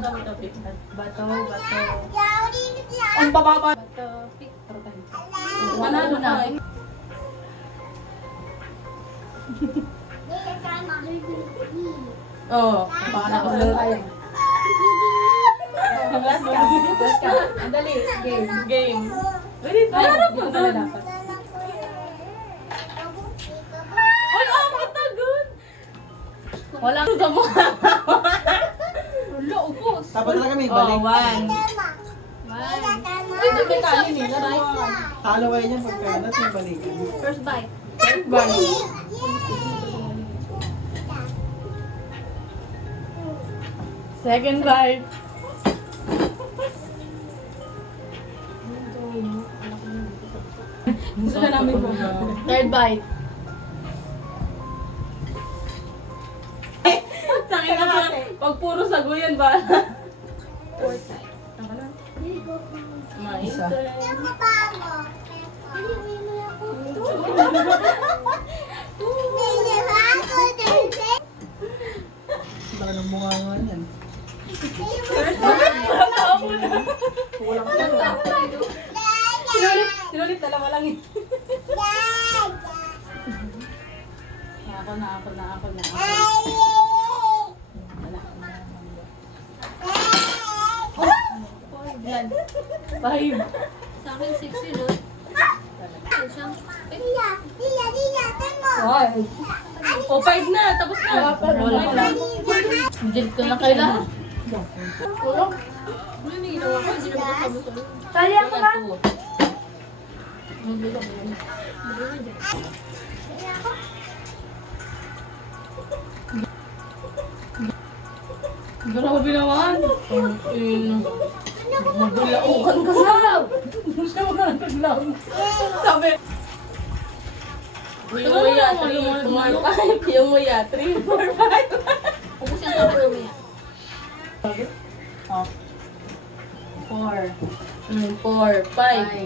Bato. Ang bababa. Bato. Pick. Manalo na. Oo. Baka nakasunod tayo. Last ka. Last ka. Ang dali. Game. Game. Ready? Pangarap mo doon. Ay, apat na good. Walang Sa mukha. Wala, upos. Dapat talaga may Oh, balik. one. Uy, doon may kanin eh. Naray. Kalaway niya pagkalat may balikan. First bite. Third one. Second bite. Gusto na namin po. Third bite. Sakin na ba? Pag puro saguyan ba? Fourth time. Mais. Baka nang bunga nga yan. Kulang ka lang. Sinulit dalawa lang eh. Ako na. Five. Sa akin, 6 yun, oh. Siyang, Five. O, five na. Tapos na. Wala. Dilit ko na kayo lahat. Uy, may ginawa ko. Hindi na ba gusto? Kaya ko ba? Hindi na ko binawan. Magulaukan ka sa. Gusto mo na naglang. Sabi. Yung muya, 3, 4, 5. Yung muya, 3, 4, 5. Ubus yan sa room yan. 4, 5.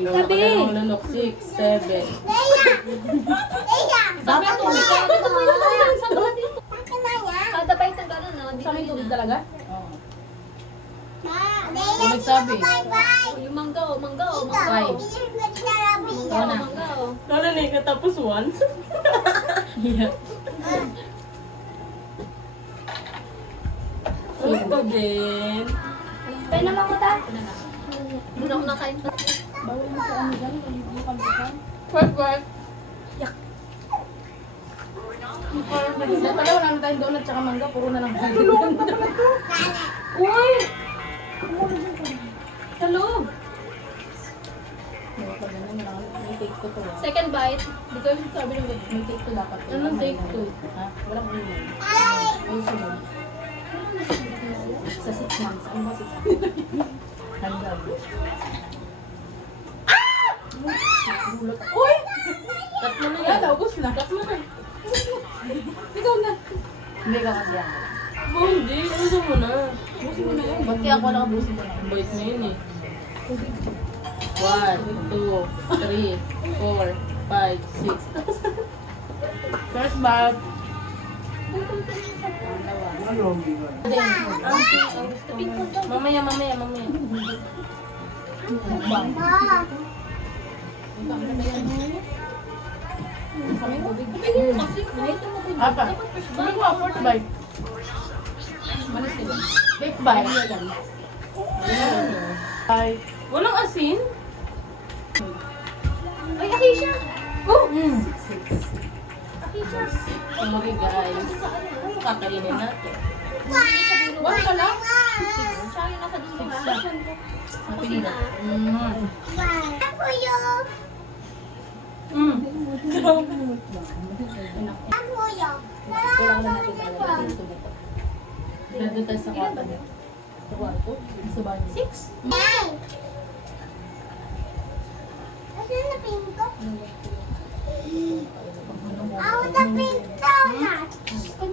Sabi! 6, 7. Sabi ito, may kaya ito naman. Sabi ko dito. Kada bite ng gano'n, no? Sa akin tubig talaga? Oo. Ano nagsabi? Yung mangga, oh. Mangga, oh. Five. Mangga, oh. Mangga, oh. Kala na ikatapos 1? Yeah. Ito din. Kaya naman ko ta. Hindi na ako nakain pa. First one. Yak. Pala wala na tayong donut tsaka mangga, puro na lang. Uy! Sa loob! May take ko to. Second bite. Hindi ko yung sabi ng May take to dapat. Anong take two? Ha? Walang ulo. Ay, sunod. Sa 6 months. Ano ba 6 months? Hanggang. Uy! Tatlo na yan. Ubus na. Tatlo na. Ikaw na. Hindi ka kasi ako. Oh, hindi. Ubusin mo na. Ubusin mo na yan. Ba't kaya ako nakabusin ko na? Ang bait na yun eh. 1, 2, 3, 4, 5, 6. First bite. Ano? Mamaya. Apa? Sabi ko, fourth bite. Fifth bite. Bite. Walang asin? Ay, Akisha! Oh! Sorry guys. Kakainin natin. One pa lang? Siya yung nasa dito. Sabi nila. Kailangan na natin talaga yung tubo ko. Nandun tayo sa kwarto. Sa kwarto? Sa banyo. 6?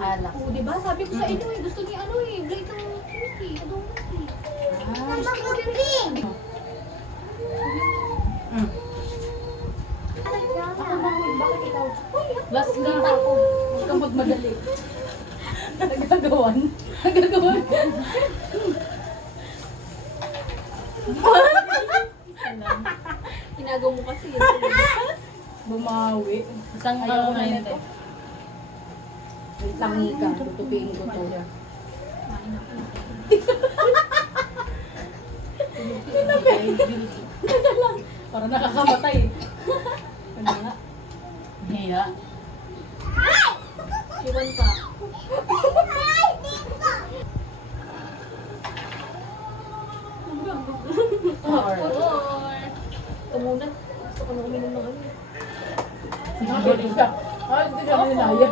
Alak. Oh, diba? Sabi ko sa inyo eh. Gusto niya ano eh. Blade ng cookie. Adong cookie. Bakit ikaw? Last na ako. Huwag kang magmadali. Nagagawan. Tinagaw mo kasi yun. Bumawi. Isang Ayaw na yun, ito. Tangi ka, tutupiin ko to. Para nakakamatay. Ano nga? Hiya. Iwan pa. Or, Ito muna. Gusto ko na uminom ng ano. Nakabili siya. Ah, hindi ka malinaya.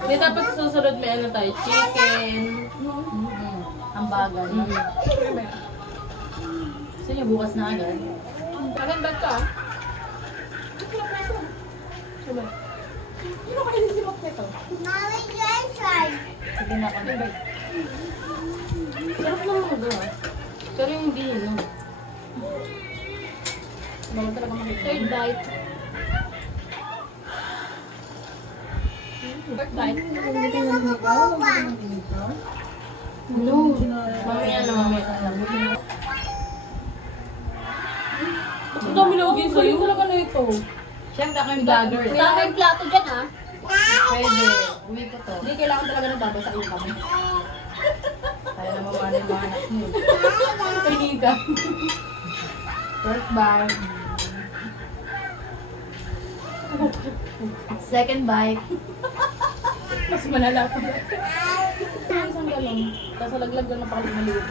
Hindi dapat sa susunod may ano tayo, chicken. ang bagal. Gusto niyo bukas na agad? Maganda ka. Sino kayo si Mak nito? Sige na kami. Sarap naman mo doon. Pero yung hindi yun, no? Bawal talaga makita. Third bite. Fourth bite. No. Mamaya na, mamaya na. Ang dami lagi sa'yo. Wala ka na ito. Siyempre ako yung vlogger. May lang plato dyan ha. Pwede. Uwi ko to. Hindi kailangan talaga nagbabasa yung kami. Kaya naman mga yung mga anak niyo. Pwede ka. First bite. Second bite. Mas malala pa. Isang galon. Tapos laglag lang napakalimaliit.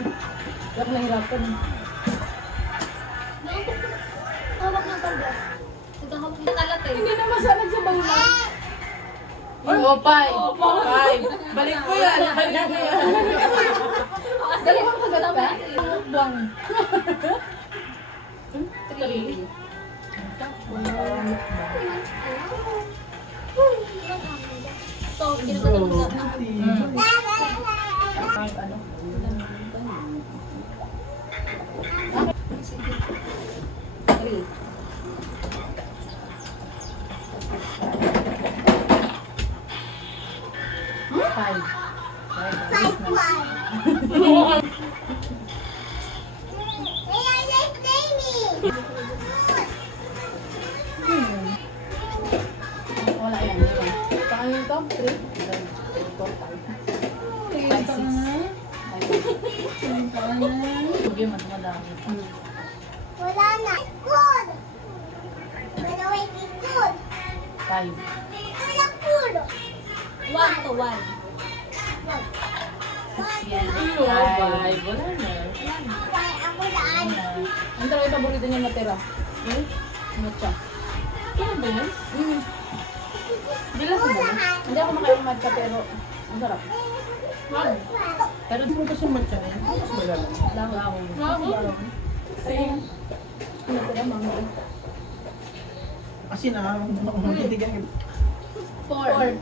Kaya ako nahirapan. Hawak ng tablas. Nagkahawak ng kalat eh. Hindi na masanag sa bangla. Oh, five. Five. Balik ko yan. Balik ko yan. Dali mo kagat ka? Bang. Three. Ito, kinagagat na. Five ano? Three. Five. Wala yan. Paano ito? Three. Five, six. Sige, mas madami. Wala na. Good. Wala waiting good. Five. Wala good. One to one. Yan. Five. Five. Wala na. Why ako daan? Ang talaga yung paborito niya natira. Hmm? Matcha. Ano ba yan? Bilas mo ba? Hindi ako makain matcha pero ang sarap. Pero di mo kasi matcha na yun. Mas magalang. Lang. Same. Natira mama. Kasi na, magtitigan. Four.